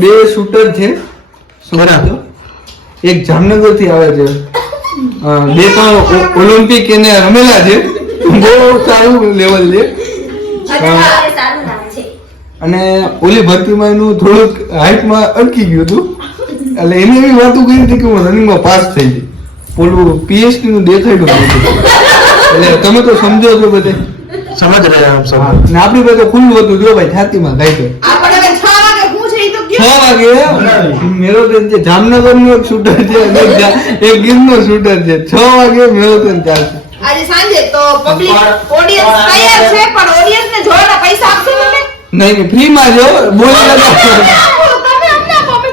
બે શૂટર છે એક જામનગર થી આવે છે બે ત્રણ ઓલિમ્પિક એને રમેલા છે બહુ સારું લેવલ છે અને ઓલી ભરતીમાં એનું થોડુંક હાઈટમાં અટકી ગયું હતું એટલે એને એવી વાતો કરી હતી કે હું રનિંગમાં પાસ થઈ ગઈ ઓલું પીએચડી નું દેખાડ્યું હતું એટલે તમે તો સમજો છો બધે સમજ રહ્યા આપ સબ ને આપણી પાસે ખુલ્લું હતું જો ભાઈ છાતીમાં ગાય તો 6 વાગે મેરોથોન છે જામનગર નું એક શૂટર છે અને એક ગીર નો શૂટર છે 6 વાગે મેરોથોન ચાલશે આજે સાંજે તો પબ્લિક ઓડિયન્સ તૈયાર છે પણ ઓડિયન્સ ને જોવાના પૈસા આપશો તમે નહીં ફ્રી માં જો બોલ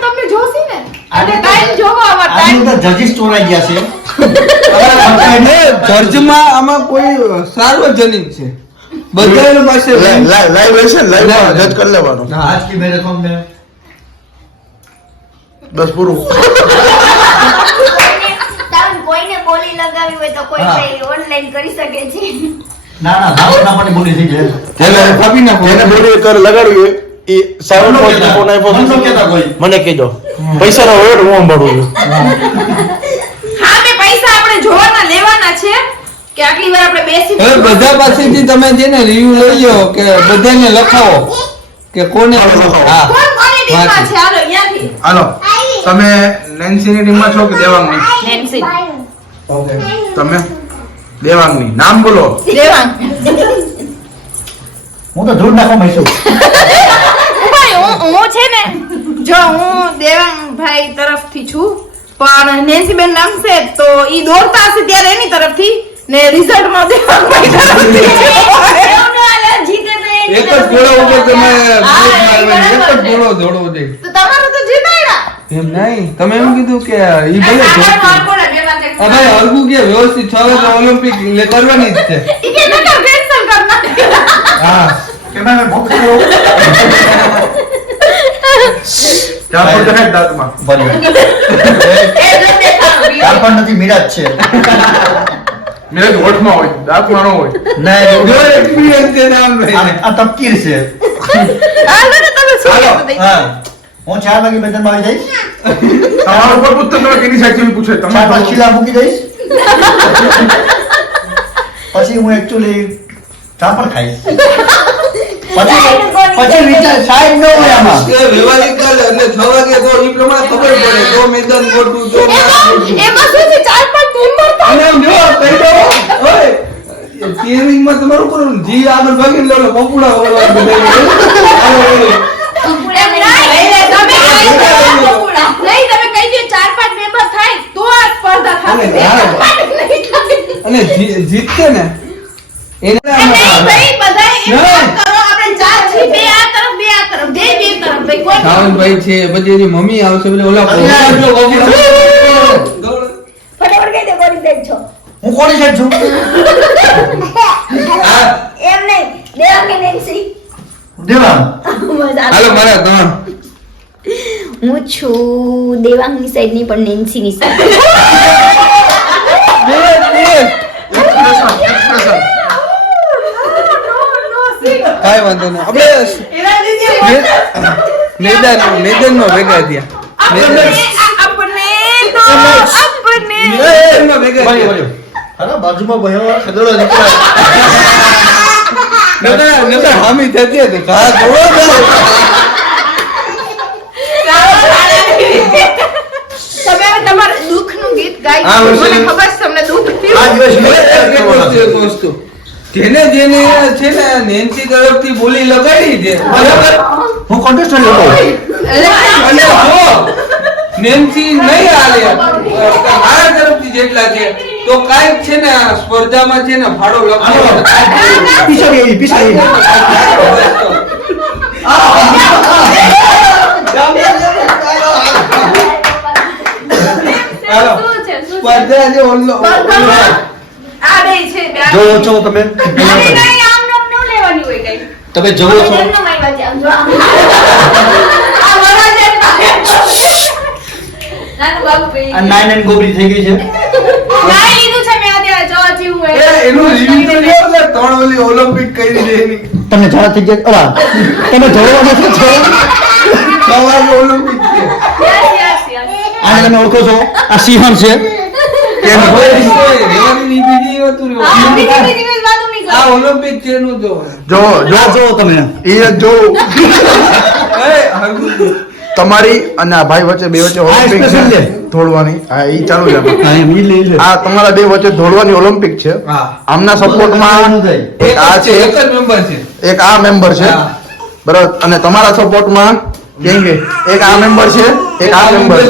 તમે જોશી ને અને ટાઈમ જોવો આવા ટાઈમ તો જજીસ ચોરાઈ ગયા છે ચર્ચમાં આમાં કોઈ સાર્વજનિક છે બધા પાસે લાઈવ હશે લાઈવ જજ કરી લેવાનો આજ કી મેરેથોન में બસ પૂરું કોઈને બોલી લગાવી હોય તો કોઈ ઓનલાઈન કરી શકે છે ના ના પણ બોલી થઈ જાય તેને કાપી નાખો એને બોલી કર લગાડવી હોય એ 7.4 મને કહેજો પૈસાનો વેડ હું સંભાળું છું હા મે પૈસા આપણે જોવાના લેવાના છે કે આટલી વાર આપણે બેસી હવે બધા પાસેથી તમે જે ને રિવ્યુ લઈ લો કે બધાને લખાવો કે કોને હા કોણ કોની ટીમમાં છે હાલો અહીંયાથી હાલો તમે નેન્સીની ટીમમાં છો કે દેવાંગની નેન્સી ઓકે તમે દેવાંગની નામ બોલો દેવાંગ હું તો ધૂળ નાખવા માંગુ છું ભાઈ હું છે ને જો હું દેવાંગ ભાઈ તરફથી છું પણ નેન્સી બેન નામ છે તો ઈ દોડતા હશે ત્યારે એની તરફથી ને રિઝલ્ટ માં દેવાંગ ભાઈ તરફથી એક જ ગોળા ઉપર તમે બ્રેક મારવાની એક જ ગોળો દોડવો દે તો તમારું તો જીતાડ્યા એમ નહીં તમે એમ કીધું કે ઈ ભલે હવે હરગું કે વ્યવસ્થિત 6 વાગે ઓલિમ્પિક કરવાની જ છે હા કેમાં મે ભોગ કરો ત્યાં પર જને દાંતમાં ભલે કાલ પણ નથી મીરા જ છે મેરે હોઠમાં હોય દાંતમાં ન હોય નહીં જો એક્સપીરિયન્સ છે નામ ભાઈ આ તપકીર છે હા હું 4 વાગે મેદાનમાં આવી જઈશ તમારો ઉપર પુસ્તક તમે કેની સાચી પૂછે તમે 4-5 ખીલા મૂકી દઈશ પછી હું એકચ્યુઅલી ચાપડ ખાઈશ પછી વિચાર સાઈડ ન હોય આમાં કે વ્યવહારિક કાલે એટલે 6 વાગે તો ઈ પ્રમાણે ખબર પડે તો મેદાન ગોઠવું તો એમાં શું છે 4-5 મેમ્બર અને જો કહી દો ઓય સ્ટીયરિંગ માં તમારું કરવાનું જી આગળ ભાગી લો પોપુડા ઓળવા બધા અને જીતશે ને એને ભાઈ છે પછી એની મમ્મી આવશે એટલે ઓલા હું કોની સાઈડ છું એમ નહીં દેવાંગી નેન્સી દેવાંગ હાલો મારા ત્રણ હું છું દેવાંગની સાઈડ ની પણ નેન્સીની સાઈડ કાઈ વાંધો નહીં આપણે મેદાન નો ભેગા થયા મેદાનમાં ભેગા થયા અરે બાજુમાં ભયો ખદડો નીકળ્યા નતા હામી થતી હતી કા થોડો તમે તમારું દુઃખનું ગીત ગાઈ આ મને વર્ષે- ખબર છે તમને દુઃખ આ થયું દિવસ એક વસ્તુ જેને જેને છે ને નેન્સી તરફથી બોલી લગાડી છે બરાબર હું કોન્ટેસ્ટન્ટ હતો અને જો નેન્સી નહીં હાલે મારા તરફથી જેટલા છે તો કાંઈક છે ને આ સ્પર્ધામાં છે ને ફાળો લખાવો પીછાડી સ્પર્ધા જે ઓલો આ બે છે બે આ જોવો છો તમે નહીં, આમ નામ ન લેવાની હોય કઈ તમે જોવો છો એમનો માયવા છે આમ જો આમ. આ મારા જે નાનું બાબુ ભાઈ આ 9 ગોબરી થઈ ગઈ છે ના લીધું છે મેં અત્યારે જો જીવું એ હોય એનું review તો લ્યો ને, 3 ઓલી ઓલિમ્પિક કરી દે એની. તમે જરા થઈ ગયા અલા તમે જોડવા નથી છો સવારે ઓલિમ્પિક છે. આ તમે ઓળખો છો આ સિંહણ છે કેનો હોય છે? રેવાની video હતું રે. આ ઓલિમ્પિક છે નું જો. જો જો તમે એ જો એ હરગું. તમારી અને આ ભાઈ વચ્ચે બે વચ્ચે ઓલિમ્પિક special છે છે. દોડવાની. હા ઈ ચાલુ છે આમાં. હા એમ ઈ લે આ તમારા બે વચ્ચે દોડવાની ઓલિમ્પિક છે. હા. આમના સપોર્ટમાં એક આ છે, છે એક જ મેમ્બર છે. એક આ મેમ્બર છે હા. બરાબર અને તમારા સપોર્ટમાં કેમ કે એક આ મેમ્બર છે એક આ મેમ્બર છે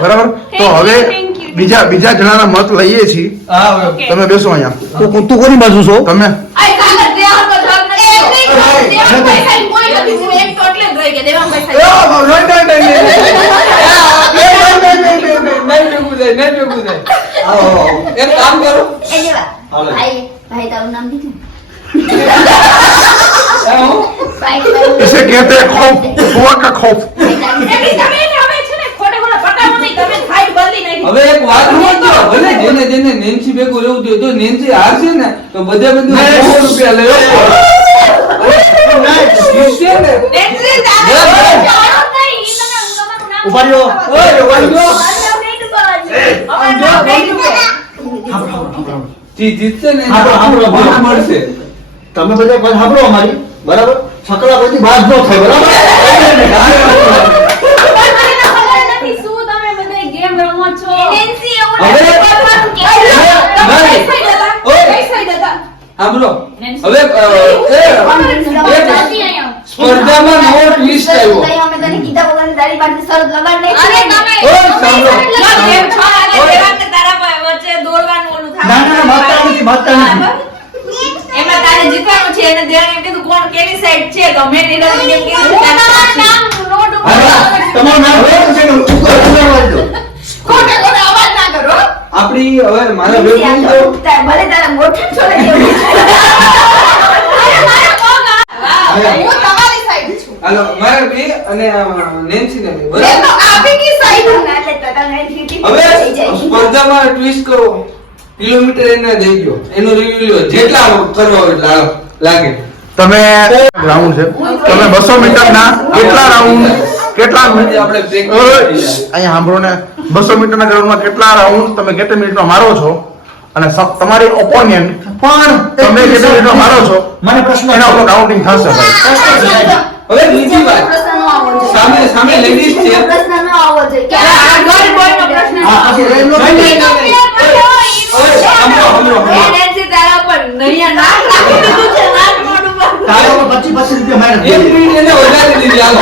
બરાબર. તો હવે બીજા જણાના મત લઈએ છીએ. હા હવે. તમે બેસો અહીંયા. તું કોની બાજુ છો તમે એક કામ કરો. એ દેવા ભાઈ તારું નામ દીધું ભાઈ इसे कहते हैं खौफ हुआ का खौफ. હવે એક વાત સમજો, ભલે જેને નેન્સી ભેગું રહેવું જોઈએ, જો નેન્સી હારશે ને તો બધે બધું 100 રૂપિયા લેવો જીતશે ને. ઉભા રહ્યો ઓય, વાંધો. જીતશે ને એને આપણો આપણો મળશે. તમે બધા વાત સાંભળો અમારી બરાબર છકડા પછી બાદ ન થાય બરાબર સાંભળો, હવે સ્પર્ધામાં નવો ટ્વિસ્ટ આવ્યો. અમે તને કીધા વગર તારી પાસે શરત લગાડ નહીં ના ના માતા નથી એમાં તારે જીતવાનું છે એને ધ્યાન એમ કીધું કોણ કેની સાઈડ છે ગમે તે એમ કીધું તમારું નામ શું છે ખોટે ખોટે અવાજ ના કરો. આપણી હવે મારા ભેગું તો ભલે તારા મોઢે છોડે હું તમારી સાઈડ છું. હાલો મારા બે અને નેન્સી ને બે, એ બરાબર. તો આપીની સાઈડ હવે સ્પર્ધામાં ટ્વિસ્ટ કરો, કિલોમીટર એને દઈ દો, એનો રિવ્યુ લ્યો, જેટલા કરવા હોય એટલા લાગે. તમે રાઉન્ડ છે તમે 200 મીટરના કેટલા રાઉન્ડ કેટલા આપણે break ઓય, અહીંયા સાંભળો ને 200 મીટરના ગ્રાઉન્ડમાં કેટલા રાઉન્ડ તમે કેટલી મિનિટમાં મારો છો અને તમારી ઓપોનન્ટ પણ તમે કેટલી મિનિટમાં મારો છો મને પ્રશ્ન એના ઉપર કાઉન્ટિંગ થશે ભાઈ. હવે બીજી વાત, સામે લેડીઝ છે. પ્રશ્ન ન આવવો જોઈએ કે આ ગોલ બોયનો પ્રશ્ન હા, પછી છે. એમનો નહીં, નહીં, નહીં. ઓય, સાંભળો. એ નેન્સી તારા પર નૈયા નાક રાખી દીધું છે નાક મોઢું પર. તારા 25 રૂપિયા મારે એક મિનિટ એને વધારે દીધી, હાલો.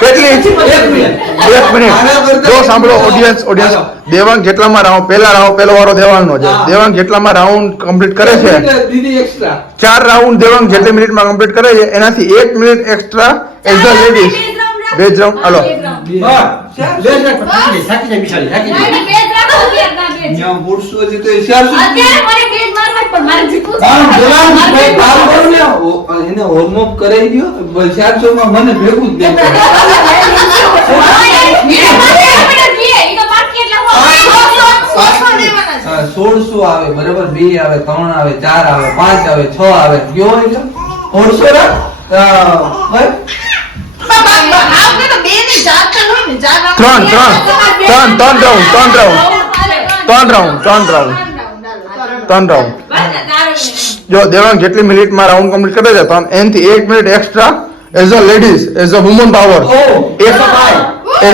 કેટલી એક મિનિટ. એક મિનિટ આના કરતા- જો સાંભળો ઓડિયન્સ હાલો. દેવાંગ જેટલામાં રાઉન્ડ પહેલો વારો દેવાંગનો છે હા. દેવાંગ જેટલામાં રાઉન્ડ કમ્પ્લીટ કરે છે દીદી એક્સ્ટ્રા. 4 રાઉન્ડ દેવાંગ જેટલી મિનિટમાં કમ્પ્લીટ કરે છે એનાથી 1 minute extra as the ladies બે જ રાઉન્ડ હાલો થાકી જાય બિચારી થાકી જાય ત્યાં પુરુષો છે તો એ 400 કામ કરું ને, એને હોમવર્ક કરાવી દ્યો, 400 માં મને ભેગું જ નહીં થાય. 1600 આવે બરાબર, 2 આવે, 3 આવે, 4 આવે, 5 આવે, 6 આવે, કયો હોય એટલે 1600 રાખ. ભાઈ આપણે તો બે ની જાત તો હોય ને જાત ત્રણ રાઉન્ડ જો દેવાંગ જેટલી મિનિટમાં રાઉન્ડ કમ્પ્લીટ કરે છે તો એનાથી 1 minute extra as a ladies as a woman power as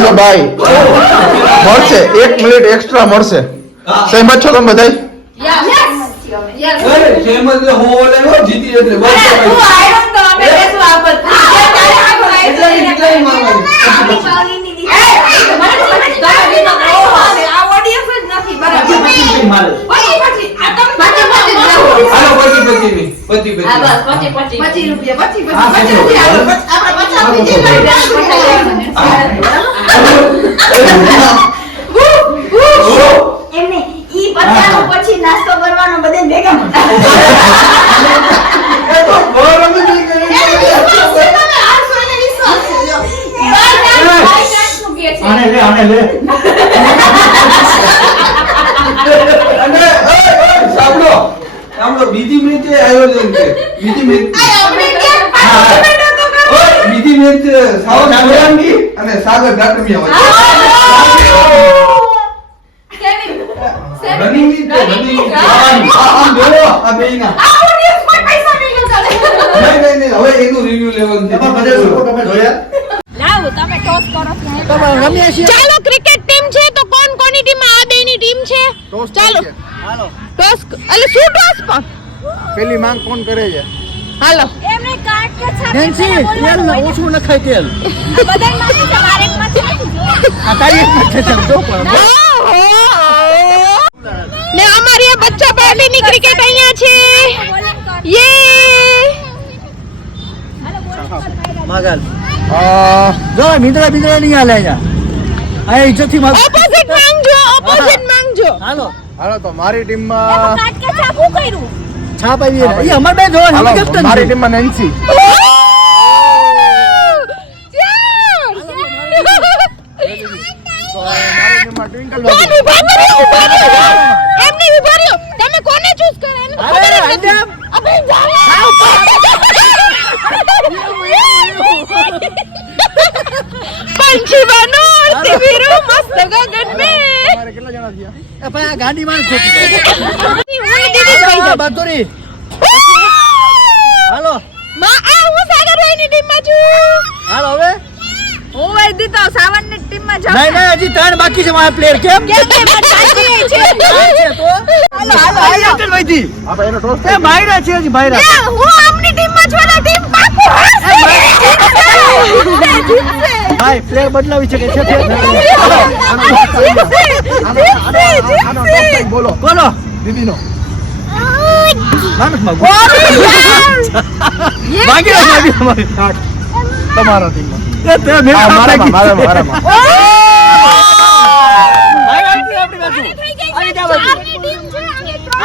a by મળશે 1 મિનિટ એક્સ્ટ્રા મળશે સહેમત છો તમે બધાય અરે સેમ જ લે, હું ઓલે નો જીતી એટલે બસ હાલો પછી એમને ઈ પચાસ પછી નાસ્તો કરવાનો બધે ભેગા આને લે લેવલ છે. બીજી મેચ આ આપણે ક્યાં participate તો કરો. બીજી મેચ સાવર સોલંકી અને સાગર જાટમિયા વચ્ચે. કેવી? રનિંગ ની છે, રનિંગ ની છે. આમ જોવો આ બેયના. આ audience કોઈ પૈસા નહીં લગાડે. નહીં હવે એનું રિવ્યુ લેવલ છે. એમાં બધે શું તમે જોયા? ચાલો ક્રિકેટ ટીમ છે તો કોણ કોની ટીમ આ બેની ટીમ છે ટોસ ચાલો થઈ હાલો. ટોસ એટલે શું ટોસ પણ પેલી માંગ કોણ કરે છે? હાલો એમને કાટ કે છાપ નેન્સી તેલ ઓછું નખાય તેલ. બધાય માંથી તમારે એક માંથી આ તારી એક છે સમજો પણ. ને અમારી આ બચ્ચા પાર્ટીની ક્રિકેટ અહીંયા છે યે માગલ જો મિંદરા નહીં હાલે અહીંયા આ ઇજ્જત થી ઓપોઝિટ માંગજો હાલો હાલો તો મારી ટીમમાં કાટ કે છાપ હું કર્યું છાપ આવી એ અમાર બે જોવા હાલો, હું કેપ્ટન મારી ટીમમાં નેન્સી. તો મારી ટીમમાં ટ્વિંકલ બાબુ. તમે કોને ચૂઝ કરો એને અરે, ખબર જ નથી. આંધ્યા. અબે જાઓ. पंछी बनो उड़ती फिरो मस्त गगन में તમારે કેટલા જણા થયા? એ ભાઈ આ ગાડી માં ખોટી હું દીદી ભાઈ જાઉં. બાતોરી હાલો હું સાગરભાઈની ટીમમાં છું. હાલો હવે હું વૈદી તો સાવનની ટીમમાં જાઉં. નહીં નહીં હજી 3 બાકી છે મારા પ્લેયર કેમ કેમ કે મારી સાચી છે. તો હાલો ચલ ભાઈજી આપણે એનો ટોસ એ ભાઈરા છે હજી ભાઈરા એ, હું આમની ટીમમાં છું અને ટીમ પાકું હશે. ભાઈ પ્લેયર બદલાવી છે કે છે આનો ટોસ ટાઈમ બોલો બોલો દીદીનો. માનસ માં યે બાકી રાખી અમારી તમારા ટીમમાં. એ તે મેં હા, મારામાં મારામાં મારામાં. ભાઈ આઈ આપણી બાજુ આઈ જા બાજુ સાવનની ટીમ છે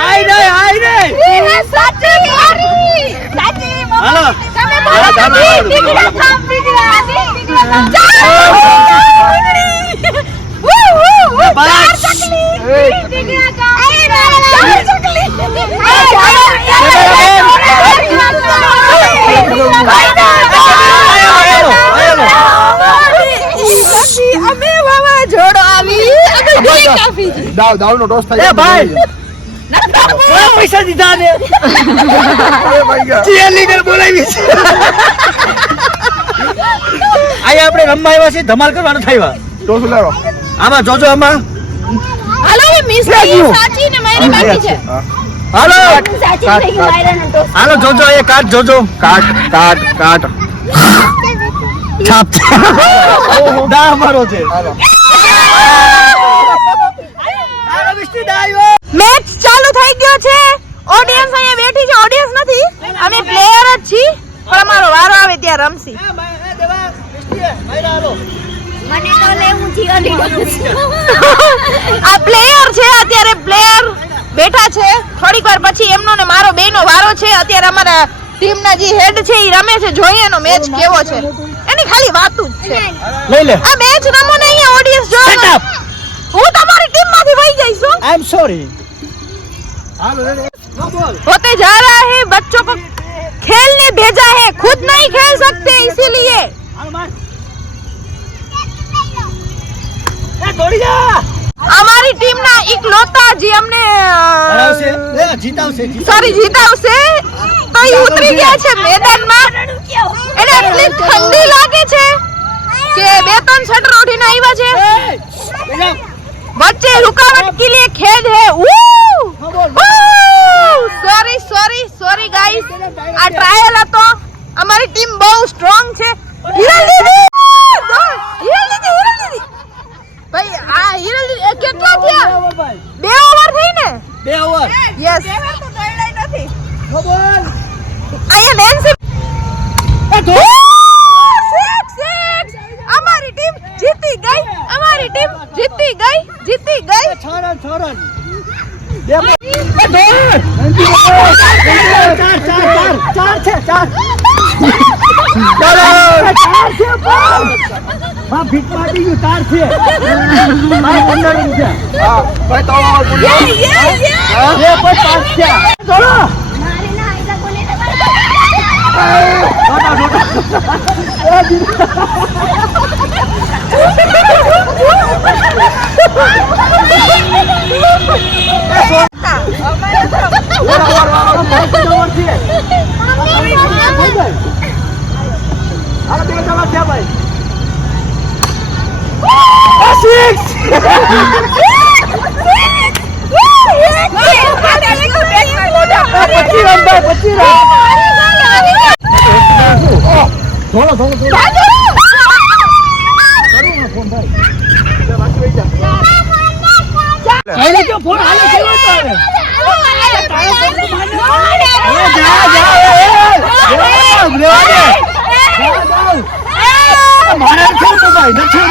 અને આઈ નહીં એ સાચી મારી સાચી હાલો તમે બોલો ચાલો, દીકરા કામ દીકરા કામ વૂ વૂ વૂ બસ. ચાર ચકલી એ, દીકરા કામ ચાર ચકલી અમે વાવા જોડો આવી કાફી છે દાવનો ટોસ થાય. એ ભાઈ કોઈ પૈસા દીધા ને એ ભાઈ ગયા. ચીયર લીડર બોલાવી છે આયા આપણે રમવા આવ્યા છે ધમાલ કરવાનું થાય ટોસ ઉલાડો. આમાં જોજો આમાં હાલો એ મિસ થઈ સાચી ને મારી બાકી છે હા. હાલો સાચી થઈ ગઈ વાયરા ને તો હાલો જોજો એ કાટ જોજો કાટ કાટ કાટ. છાપ દા મારો છે હાલો. મેચ ચાલુ થઈ ગયો છે ઓડિયન્સ અહીંયા બેઠી છે ઓડિયન્સ નથી અમે પ્લેયર જ છીએ પણ અમારો વારો આવે ત્યાં રમસી મને તો લેવું જીઓ લીડર આ પ્લેયર છે અત્યારે પ્લેયર બેઠા છે થોડીક વાર પછી એમનો ને મારો બેનો વારો છે અત્યારે અમારા ટીમના જે હેડ છે એ રમે છે જોઈએ એનો મેચ કેવો છે એની ખાલી વાતું જ છે લઈ લે આ મેચ રમો ને અહીંયા ઓડિયન્સ જો Shut up. હું તમારી ટીમમાંથી વહી જઈશ હો। आई एम सॉरी होते जा रहा है बच्चों को खेलने भेजा है खुद नहीं खेल सकते इसीलिए हमारी टीम ना इकलौता जी हमने सॉरी જીતાવશે તો ઈ ઉતરી ગયા છે મેદાનમાં એને એટલી ઠંડી લાગે છે કે બે ત્રણ શટર ઉઠીને આવ્યા છે बच्चे रुकावट के लिए खेद है सॉरी सॉरी सॉरी गाइस આ ટ્રાયલ હતો અમારી ટીમ બહુ સ્ટ્રોંગ છે હિરલ દીદી ભાઈ આ હિરલ દીદી કેટલા થયા 2 ઓવર થઈ ને 2 ઓવર યસ તો દોડાઈ નથી અહીંયા નેન્સી અમારી ટીમ જીતી ગઈ અમારી ટીમ જીતી ગઈ छोड़न भीख पार्टी तार छे હા, ભાઈ તો ये ये पर पास छे चलो મારે ના આયલા કોને મારે